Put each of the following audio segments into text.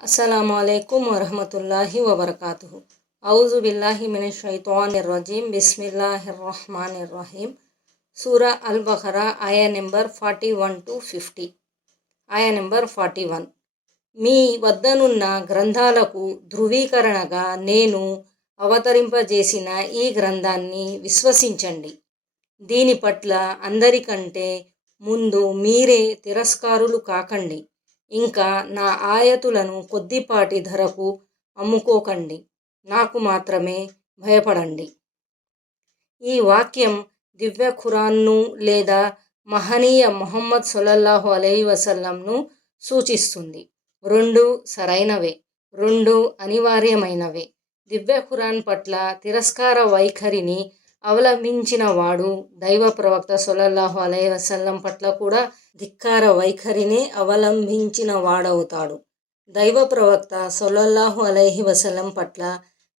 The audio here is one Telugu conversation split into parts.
అస్సలం అలైకుం వరహమతుల్లాహి వబర్కాతు ఔజు బిల్లాహి మిన షైతానిర్ రజీం బిస్మిల్లాహిర్ రహమాన్ రహీం సూరా అల్ బహరా ఆయా number forty one to fifty. ఆయా నెంబర్ ఫార్టీ వన్. మీ వద్దనున్న గ్రంథాలకు ధృవీకరణగా నేను అవతరింపజేసిన ఈ గ్రంథాన్ని విశ్వసించండి. దీని పట్ల అందరికంటే ముందు మీరే తిరస్కారులు కాకండి. ఇంకా నా ఆయతులను కొద్దిపాటి ధరకు అమ్ముకోకండి. నాకు మాత్రమే భయపడండి. ఈ వాక్యం దివ్య ఖురాన్ను లేదా మహనీయ మొహమ్మద్ సొలల్లాహు అలై వసల్లంను సూచిస్తుంది. రెండు సరైనవే రెండు అనివార్యమైనవే. దివ్య ఖురాన్ పట్ల తిరస్కార వైఖరిని అవలంబించిన వాడు దైవ ప్రవక్త సొలల్లాహు అలై వసల్లం పట్ల కూడా ధిక్కార వైఖరినే అవలంబించిన వాడవుతాడు దైవ ప్రవక్త సొలల్లాహు అలైహి వసల్లం పట్ల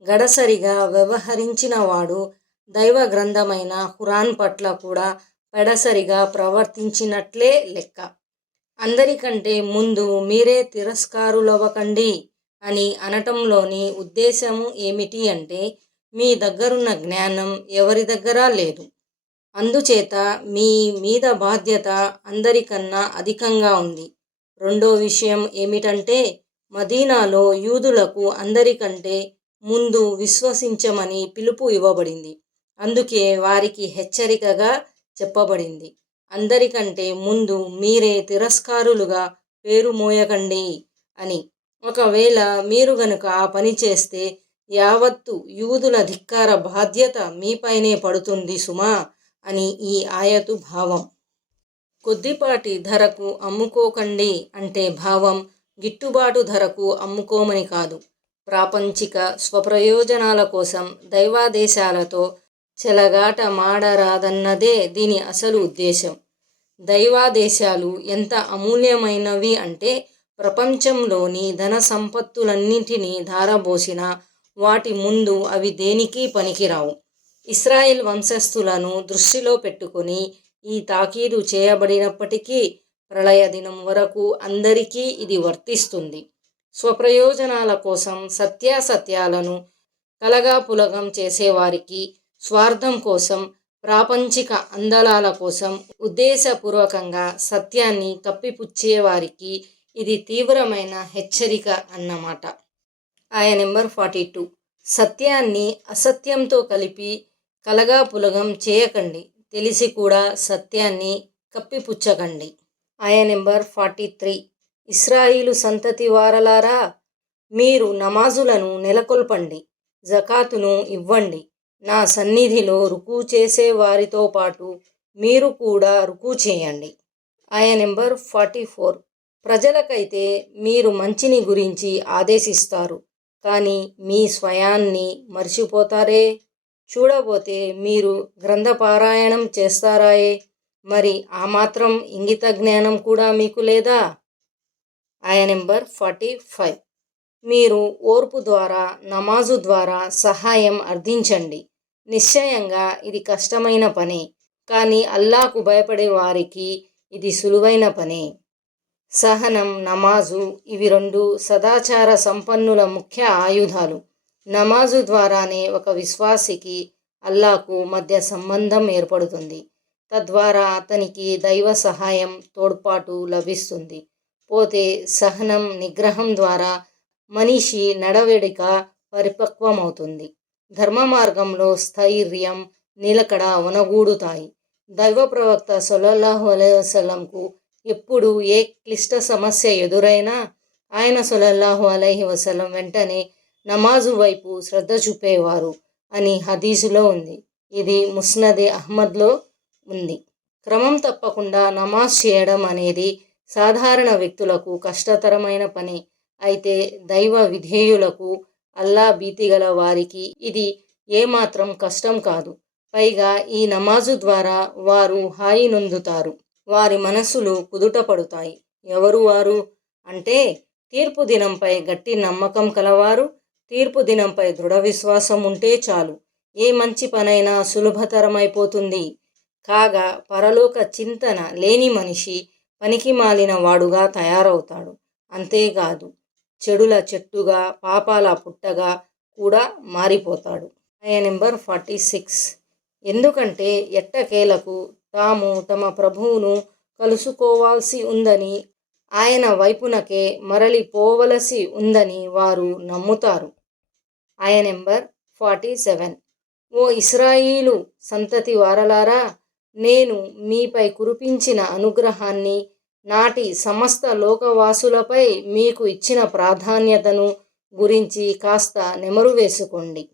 గడసరిగా వ్యవహరించిన వాడు దైవ గ్రంథమైన ఖురాన్ పట్ల కూడా పెడసరిగా ప్రవర్తించినట్లే లెక్క. అందరికంటే ముందు మీరే తిరస్కారులవ్వకండి అని అనటంలోని ఉద్దేశము ఏమిటి అంటే మీ దగ్గరున్న జ్ఞానం ఎవరి దగ్గర లేదు. అందుచేత మీ మీద బాధ్యత అందరికన్నా అధికంగా ఉంది. రెండో విషయం ఏమిటంటే మదీనాలో యూదులకు అందరికంటే ముందు విశ్వసించమని పిలుపు ఇవ్వబడింది. అందుకే వారికి హెచ్చరికగా చెప్పబడింది. అందరికంటే ముందు మీరే తిరస్కారులుగా పేరు మోయకండి అని. ఒకవేళ మీరు గనుక ఆ పని చేస్తే యావత్తు యూదుల ధిక్కార బాధ్యత మీపైనే పడుతుంది సుమా అని ఈ ఆయతు భావం. కొద్దిపాటి ధరకు అమ్ముకోకండి అంటే భావం గిట్టుబాటు ధరకు అమ్ముకోమని కాదు. ప్రాపంచిక స్వప్రయోజనాల కోసం దైవాదేశాలతో చెలగాట మాడరాదన్నదే దీని అసలు ఉద్దేశం. దైవాదేశాలు ఎంత అమూల్యమైనవి అంటే ప్రపంచంలోని ధన సంపత్తులన్నింటినీ ధారబోసిన వాటి ముందు అవి దేనికి పనికిరావు. ఇస్రాయిల్ వంశస్థులను దృష్టిలో పెట్టుకొని ఈ తాకీదు చేయబడినప్పటికీ ప్రళయ దినం వరకు అందరికీ ఇది వర్తిస్తుంది. స్వప్రయోజనాల కోసం సత్యాసత్యాలను కలగాపులగం చేసేవారికి స్వార్థం కోసం ప్రాపంచిక అందలాల కోసం ఉద్దేశపూర్వకంగా సత్యాన్ని కప్పిపుచ్చేవారికి ఇది తీవ్రమైన హెచ్చరిక అన్నమాట. ఆయన నెంబర్ ఫార్టీ టూ. సత్యాన్ని అసత్యంతో కలిపి కలగాపులగం చేయకండి. తెలిసి కూడా సత్యాన్ని కప్పిపుచ్చకండి. ఆయా నెంబర్ ఫార్టీ త్రీ. ఇస్రాయిలు సంతతి వారలారా? మీరు నమాజులను నెలకొల్పండి. జకాతును ఇవ్వండి. నా సన్నిధిలో రుకు చేసే వారితో పాటు మీరు కూడా రుకు చేయండి. ఆయా నెంబర్ ఫార్టీ ఫోర్. ప్రజలకైతే మీరు మంచిని గురించి ఆదేశిస్తారు. కానీ మీ స్వయాన్ని మర్చిపోతారే? చూడబోతే మీరు గ్రంథపారాయణం చేస్తారాయే. మరి ఆ మాత్రం ఇంగిత జ్ఞానం కూడా మీకు లేదా? ఆయన నెంబర్ ఫార్టీ ఫైవ్. మీరు ఓర్పు ద్వారా నమాజు ద్వారా సహాయం అర్థించండి. నిశ్చయంగా ఇది కష్టమైన పని. కానీ అల్లాకు భయపడే వారికి ఇది సులువైన పని. సహనం నమాజు ఇవి రెండు సదాచార సంపన్నుల ముఖ్య ఆయుధాలు. నమాజు ద్వారానే ఒక విశ్వాసికి అల్లాకు మధ్య సంబంధం ఏర్పడుతుంది. తద్వారా అతనికి దైవ సహాయం తోడ్పాటు లభిస్తుంది. పోతే సహనం నిగ్రహం ద్వారా మనిషి నడవడిక పరిపక్వమవుతుంది. ధర్మ మార్గంలో స్థైర్యం నిలకడ వనగూడుతాయి. దైవ ప్రవక్త సొల్లల్లాహు అలైవసలంకు ఎప్పుడు ఏ క్లిష్ట సమస్య ఎదురైనా ఆయన సొలల్లాహు అలైహి వసలం వెంటనే నమాజు వైపు శ్రద్ధ చూపేవారు అని హదీసులో ఉంది. ఇది ముస్నదే అహ్మద్లో ఉంది. క్రమం తప్పకుండా నమాజ్ చేయడం అనేది సాధారణ వ్యక్తులకు కష్టతరమైన పని. అయితే దైవ విధేయులకు అల్లా భీతిగల వారికి ఇది ఏమాత్రం కష్టం కాదు. పైగా ఈ నమాజు ద్వారా వారు హాయి నొందుతారు. వారి మనసులు కుదుటపడుతాయి. ఎవరు వారు? అంటే తీర్పు దినంపై గట్టి నమ్మకం కలవారు. తీర్పు దినంపై దృఢ విశ్వాసం ఉంటే చాలు. ఏ మంచి పనైనా సులభతరమైపోతుంది. కాగా పరలోక చింతన లేని మనిషి పనికి మాలిన వాడుగా తయారవుతాడు. అంతేకాదు చెడుల చెట్టుగా పాపాల పుట్టగా కూడా మారిపోతాడు. ఆయన నెంబర్ ఫార్టీ సిక్స్. ఎందుకంటే ఎట్టకేలకు తాము తమ ప్రభువును కలుసుకోవాల్సి ఉందని ఆయన వైపునకే మరలిపోవలసి ఉందని వారు నమ్ముతారు. ఆయ నెంబర్ ఫార్టీ సెవెన్. ఓ ఇస్రాయిలు సంతతి వారలారా నేను మీపై కురిపించిన అనుగ్రహాన్ని నాటి సమస్త లోకవాసులపై మీకు ఇచ్చిన ప్రాధాన్యతను గురించి కాస్త నెమరు వేసుకోండి.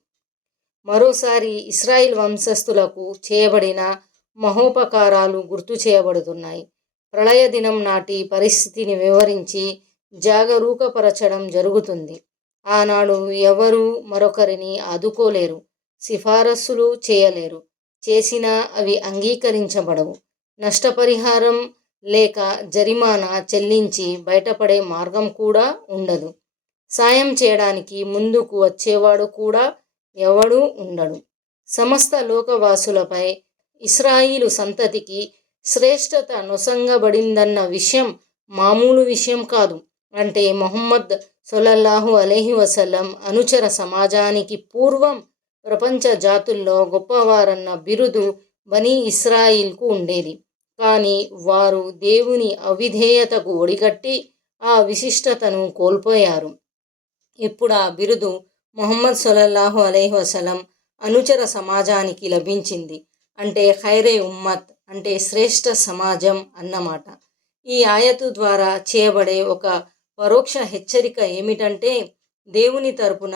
మరోసారి ఇస్రాయిల్ వంశస్థులకు చేయబడిన మహోపకారాలు గుర్తు చేయబడుతున్నాయి. ప్రళయ దినం నాటి పరిస్థితిని వివరించి జాగరూకపరచడం జరుగుతుంది. ఆనాడు ఎవరు మరొకరిని ఆదుకోలేరు సిఫారసులు చేయలేరు. చేసినా అవి అంగీకరించబడవు. నష్టపరిహారం లేక జరిమానా చెల్లించి బయటపడే మార్గం కూడా ఉండదు. సాయం చేయడానికి ముందుకు వచ్చేవాడు కూడా ఎవడూ ఉండడు. సమస్త లోకవాసులపై ఇస్రాయిలు సంతతికి శ్రేష్టత నొసంగబడిందన్న విషయం మామూలు విషయం కాదు. అంటే మొహమ్మద్ సొలల్లాహు అలహి వసలం అనుచర సమాజానికి పూర్వం ప్రపంచ జాతుల్లో గొప్పవారన్న బిరుదు బనీ ఇస్రాయిల్కు ఉండేది. కానీ వారు దేవుని అవిధేయతకు ఒడిగట్టి ఆ విశిష్టతను కోల్పోయారు. ఇప్పుడు ఆ బిరుదు మొహమ్మద్ సొలల్లాహు అలైహి వసలం అనుచర సమాజానికి లభించింది. అంటే ఖైరే ఉమ్మత్ అంటే శ్రేష్ఠ సమాజం అన్నమాట. ఈ ఆయతు ద్వారా చేయబడే ఒక పరోక్ష హెచ్చరిక ఏమిటంటే దేవుని తరపున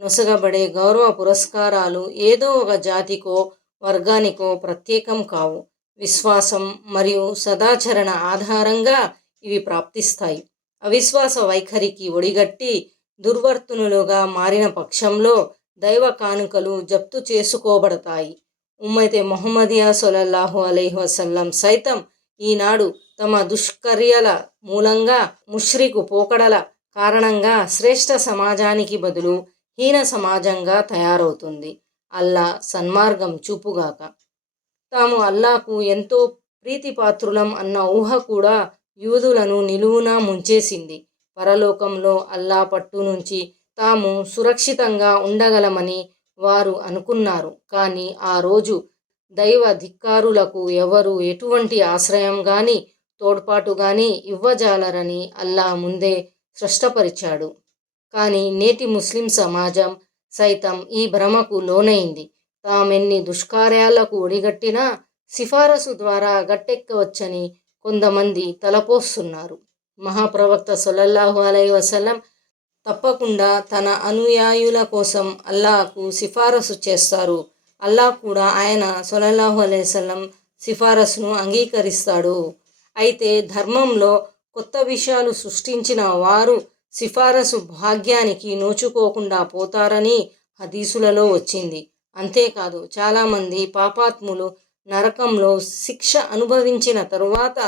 నొసగబడే గౌరవ పురస్కారాలు ఏదో ఒక జాతికో వర్గానికో ప్రత్యేకం కావు. విశ్వాసం మరియు సదాచరణ ఆధారంగా ఇవి ప్రాప్తిస్తాయి. అవిశ్వాస వైఖరికి ఒడిగట్టి దుర్వర్తనులుగా మారిన పక్షంలో దైవ కానుకలు జప్తు చేసుకోబడతాయి. ఉమ్మతే మొహమ్మదియా సొలల్లాహు అలైహి వసల్లం సైతం ఈనాడు తమ దుష్కర్యల మూలంగా ముష్రికు పోకడల కారణంగా శ్రేష్ఠ సమాజానికి బదులు హీన సమాజంగా తయారవుతుంది. అల్లా సన్మార్గం చూపుగాక. తాము అల్లాకు ఎంతో ప్రీతిపాత్రులం అన్న ఊహ కూడా యూదులను నిలువునా ముంచేసింది. పరలోకంలో అల్లా పట్టు నుంచి తాము సురక్షితంగా ఉండగలమని వారు అనుకున్నారు. కానీ ఆ రోజు దైవ ధిక్కారులకు ఎవరు ఎటువంటి ఆశ్రయం కానీ తోడ్పాటు కానీ ఇవ్వజాలరని అల్లా ముందే స్పష్టపరిచాడు. కానీ నేటి ముస్లిం సమాజం సైతం ఈ భ్రమకు లోనైంది. తామెన్ని దుష్కార్యాలకు ఒడిగట్టినా సిఫారసు ద్వారా గట్టెక్కవచ్చని కొంతమంది తలపోస్తున్నారు. మహాప్రవక్త సొల్లల్లాహు అలై వసలం తప్పకుండా తన అనుయాయుల కోసం అల్లాహకు సిఫారసు చేస్తారు. అల్లా కూడా ఆయన సొలల్లాహు అలైవలం సిఫారసును అంగీకరిస్తాడు. అయితే ధర్మంలో కొత్త విషయాలు సృష్టించిన వారు సిఫారసు భాగ్యానికి నోచుకోకుండా పోతారని హదీసులలో వచ్చింది. అంతేకాదు చాలామంది పాపాత్ములు నరకంలో శిక్ష అనుభవించిన తరువాత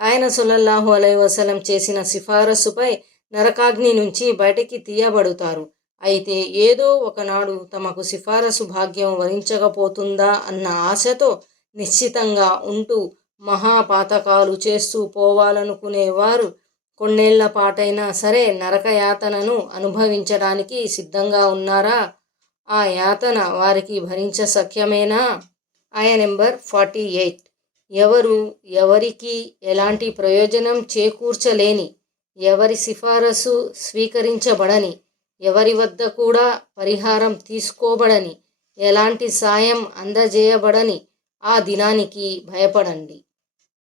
ఆయన సులల్లాహు అలై వసలం చేసిన సిఫారసుపై నరకాగ్ని నుంచి బయటికి తీయబడుతారు. అయితే ఏదో ఒకనాడు తమకు సిఫారసు భాగ్యం వరించకపోతుందా అన్న ఆశతో నిశ్చితంగా ఉంటూ మహాపాతకాలు చేస్తూ పోవాలనుకునేవారు. కొన్నేళ్ళ పాటైనా సరే నరకయాతనను అనుభవించడానికి సిద్ధంగా ఉన్నారా? ఆ యాతన వారికి భరించ సఖ్యమేనా? ఆయ నెంబర్ ఫార్టీ ఎయిట్. ఎవరు ఎవరికి ఎలాంటి ప్రయోజనం చేకూర్చలేని ఎవరి సిఫారసు స్వీకరించబడని ఎవరి వద్ద కూడా పరిహారం తీసుకోబడని ఎలాంటి సాయం అందజేయబడని ఆ దినానికి భయపడండి.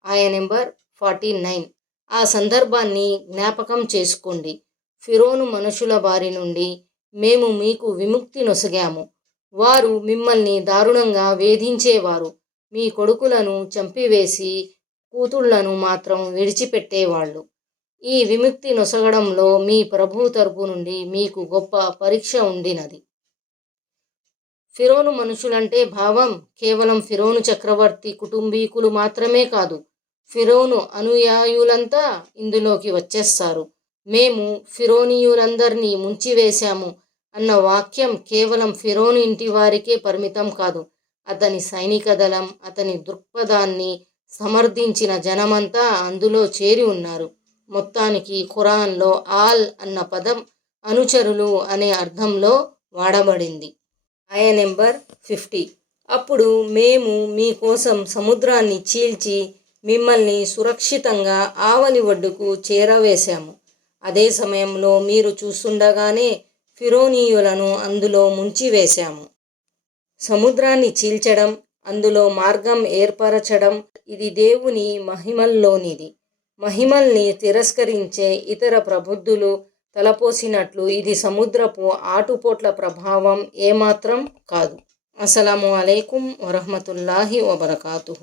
ఆయన నెంబర్ ఫార్టీ నైన్. ఆ సందర్భాన్ని జ్ఞాపకం చేసుకోండి. ఫిరోను మనుషుల బారి నుండి మేము మీకు విముక్తి నొసగాము. వారు మిమ్మల్ని దారుణంగా వేధించేవారు. మీ కొడుకులను చంపివేసి కూతుళ్ళను మాత్రం విడిచిపెట్టేవాళ్ళు. ఈ విముక్తి నొసగడంలో మీ ప్రభు తరపు నుండి మీకు గొప్ప పరీక్ష ఉండినది. ఫిరోను మనుషులంటే భావం కేవలం ఫిరోను చక్రవర్తి కుటుంబీకులు మాత్రమే కాదు ఫిరోను అనుయాయులంతా ఇందులోకి వచ్చేస్తారు. మేము ఫిరోనియులందరినీ ముంచివేశాము అన్న వాక్యం కేవలం ఫిరోను ఇంటి వారికే పరిమితం కాదు. అతని సైనిక దళం అతని దృక్పథాన్ని సమర్థించిన జనమంతా అందులో చేరి ఉన్నారు. మొత్తానికి ఖురాన్లో ఆల్ అన్న పదం అనుచరులు అనే అర్థంలో వాడబడింది. ఆయ నెంబర్ ఫిఫ్టీ. అప్పుడు మేము మీకోసం సముద్రాన్ని చీల్చి మిమ్మల్ని సురక్షితంగా ఆవలి ఒడ్డుకు చేరవేశాము. అదే సమయంలో మీరు చూస్తుండగానే ఫిరోనీయులను అందులో ముంచివేశాము. సముద్రాన్ని చీల్చడం అందులో మార్గం ఏర్పరచడం ఇది దేవుని మహిమల్లోనిది. మహిమల్ని తిరస్కరించే ఇతర ప్రబుద్ధులు తలపోసినట్లు ఇది సముద్రపు ఆటుపోట్ల ప్రభావం ఏమాత్రం కాదు. అస్సలాము అలైకుం వరహమతుల్లాహి వబర్కాతు